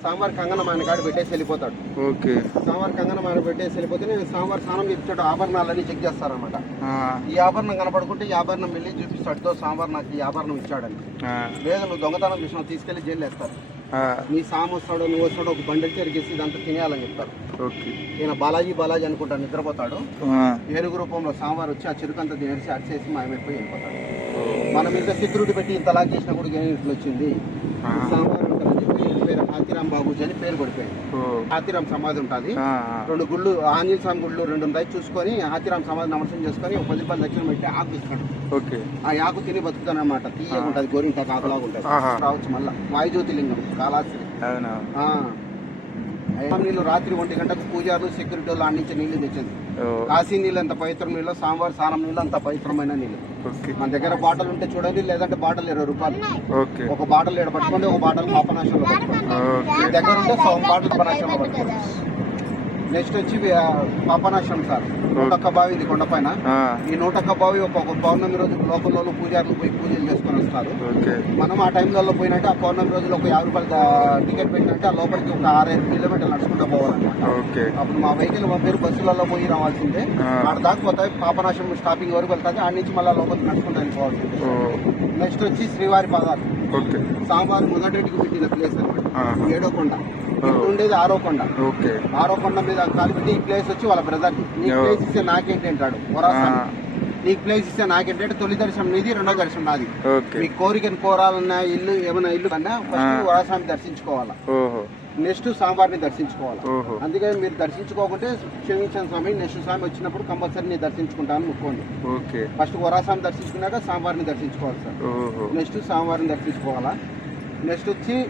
సాంబార్ కంగనం ఆయన కాడ పెట్టేసి వెళ్ళిపోతాడు. ఓకే. సాంబార్ కంగనం ఆయన పెట్టేసి వెళ్ళిపోతే నేను సాంబార్ స్నానం ఇచ్చాడు ఆభరణాలన్నీ చెక్ చేస్తారనమాట ఈ ఆభరణం కనపడుకుంటే ఈ ఆభరణం వెళ్ళి చూపిస్తాడు. "తో సాంబార్ నాకు ఈ ఆభరణం ఇచ్చాడని. లేదు నువ్వు దొంగతనం చేసినావు తీసుకెళ్ళి జైలు వేస్తారు నీ సాము వస్తాడో నువ్వు వస్తాడో ఒక బండి చెరిగేసి ఇదంతా తినేయాలని చెప్తారు ఓకే. ఈయన బాలాజీ బాలాజీ అనుకుంటా నిద్రపోతాడు. ఏనుగు రూపంలో సాంబార్ వచ్చి ఆ చెరుకంతా తినేసి అరిసేసి మాయమైపోయి వెళ్ళిపోతాడు. మనం ఇంత సెక్యూరిటీ పెట్టి ఇంతలా చేసినా కూడా ఏం ఇట్లా వచ్చింది. సాంబార్ హాతిరామ్ బాబూజీ అని పేరు పడిపోయింది. ఓ, హాతిరామ్ సమాధి ఉంటుంది. రెండు గుళ్ళు ఆంజనేయ స్వామి గుళ్ళు రెండు ఉంటాయి. చూసుకొని హాతిరామ్ సమాధి నమస్కారం చేసుకొని ఒక పది రూపాయలు దక్షిణ పెట్టి ఆకు ఇస్తాడు. ఓకే. ఆ యాకు తిని బతుకుతాను అనమాట తీయగా ఉంటుంది గోరింట ఆకులాగా ఉంటుంది. రావచ్చు మళ్ళా. వాయుజ్యోతిలింగం. అయ్యా నీళ్ళు రాత్రి ఒంటి గంటకు పూజారులు సెక్యూరిటీ వాళ్ళు ఆడించే నీళ్ళు తెచ్చేది. కాశీ నీళ్ళు అంత పవిత్ర నీళ్ళు సాంబార్ సానం నీళ్ళు అంత పవిత్రమైన నీళ్ళు. మన దగ్గర బాటలు ఉంటే చూడండి లేదంటే బాటలు ఇరవై రూపాయలు ఒక బాటలు ఇక్కడ పట్టుకోండి ఒక బాటలు పాపనాశంలో పట్టుకోండి. దగ్గర ఉంటే సగం బాటలు పాపనాశంలో పట్టుకోండి. నెక్స్ట్ వచ్చి ఆ, పాపనాశం సార్. నూటొక్క బావి ఇది కొండపైన. ఆ, ఈ నూటొక్క బావి ఒక్కొక్క పౌర్ణమి రోజు లోకల్లో పూజారులు పోయి పూజలు చేసుకొని వస్తారు. మనం ఆ టైంలలో పోయినట్టే ఆ పౌర్ణమి రోజులు ఒక యాభై రూపాయలు టికెట్ పెట్టినట్టే ఆ లోపలికి ఒక ఆరేడు కిలోమీటర్లు నడుచుకుంటూ పోవాలన్నమాట. అప్పుడు మా వెహికల్ మా పేరు బస్సులలో పోయి రావాల్సిందే. ఆ. ఆడ దాకా పోతాయి పాపనాశం స్టాపింగ్ వరకు వెళ్తాది. ఆడ నుంచి మళ్ళీ లోపలికి నడుచుకుంటూ వెళ్ళిపోవాల్సిందే. నెక్స్ట్ వచ్చి శ్రీవారి పాదాలు. సాంబార్ మొదటికి పెట్టిన ప్లేస్ అనమాట. ఏడో కొండ ఉండేది ఆరో కొండ ఓకే. ఆరో కొండ మీద కాలిపెట్టి ఈ ప్లేస్ వచ్చి వాళ్ళ బ్రదర్ ఓ. ప్లేస్ ఇస్తే నాకేంటి అంటాడు వరాసామి. నీకు ప్లేస్ ఇస్తే నాకేంటి అంటే తొలి దర్శనం నీది రెండో దర్శనం నాది. మీ కోరికను కోరాలన్నా ఇల్లు ఏమైనా ఇల్లు కన్నా ఫస్ట్ ఆ. వరాస్వామి దర్శించుకోవాలా. నెక్స్ట్ సాంబార్ని దర్శించుకోవాలి. అందుకని మీరు దర్శించుకోకుంటే క్షమించాను స్వామి నెక్స్ట్ స్వామి వచ్చినప్పుడు కంపల్సరీ నేను దర్శించుకుంటాను ముక్కోండి. ఓకే. ఫస్ట్ వరాస్వామి దర్శించుకున్నాక సాంబార్ని దర్శించుకోవాలి సార్. నెక్స్ట్ సాంబార్ని దర్శించుకోవాలా? నెక్స్ట్ వచ్చి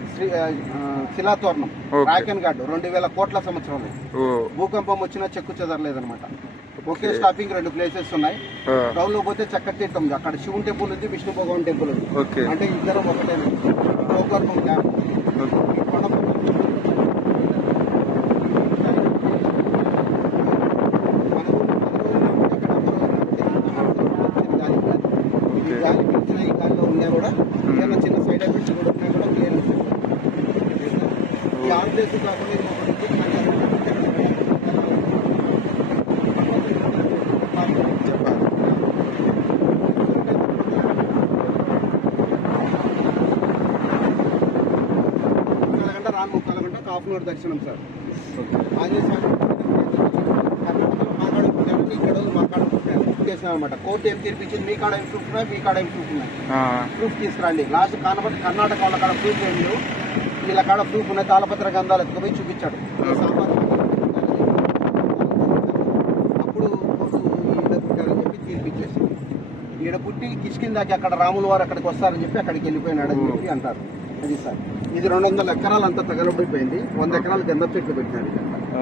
శిలాతోరణం. రాకెన్ గార్డు రెండు వేల కోట్ల సంవత్సరాలు. భూకంపం వచ్చినా చెక్కు చెదరలేదన్నమాట. ఒకే స్టాపింగ్ రెండు ప్లేసెస్ ఉన్నాయి. టౌన్లో పోతే చక్కటి ఉంది. అక్కడ శివుని టెంపుల్ ఉంది విష్ణు భగవాన్ టెంపుల్ ఉంది. అంటే ఇద్దరం ఒకటే. గోకర్ణం. కొండ- గాలి పీల్చిన ఈ గాలిలో ఉన్నా కూడా ఏదైనా చిన్న సైడ్ ఎఫెక్ట్స్ కూడా ఉన్నా కూడా క్లియర్ ఆన్ ప్లేస్ కాకుండా రాను ముక్కాల గంట హాఫ్ అన్ అవర్ దర్శనం సార్. ఆంజనేయ స్వామి పుట్టారు చేసాం అనమాట కోర్టు ఏం తీర్పించింది మీ కాడ ఏం ప్రూఫ్ ఉన్నాయి? మీ కాడ ఏం ప్రూఫ్ ఉన్నాయి? ప్రూఫ్ తీసుకురండి. లాస్ట్ కానబట్టి కర్ణాటక వాళ్ళ కాడ ప్రూఫ్ ఏం లేవు. వీళ్ళ కాడ ప్రూఫ్ ఉన్నాయి. తాళపత్ర గంధాలు ఎత్తుకుపోయి చూపించాడు. అప్పుడు కోర్టు ఈడ పుట్టారని చెప్పి తీర్పిచ్చేసింది. ఈడ పుట్టి కిష్కిందాకి అక్కడ రాముల వారు అక్కడికి వస్తారని చెప్పి అక్కడికి వెళ్ళిపోయినాడు అని చెప్పి అంటారు. అది సార్. ఇది రెండు వందల ఎకరాలు అంతా తగలబడిపోయింది. వంద ఎకరాలు గంధం చెట్లు పెట్టినారు ఆ.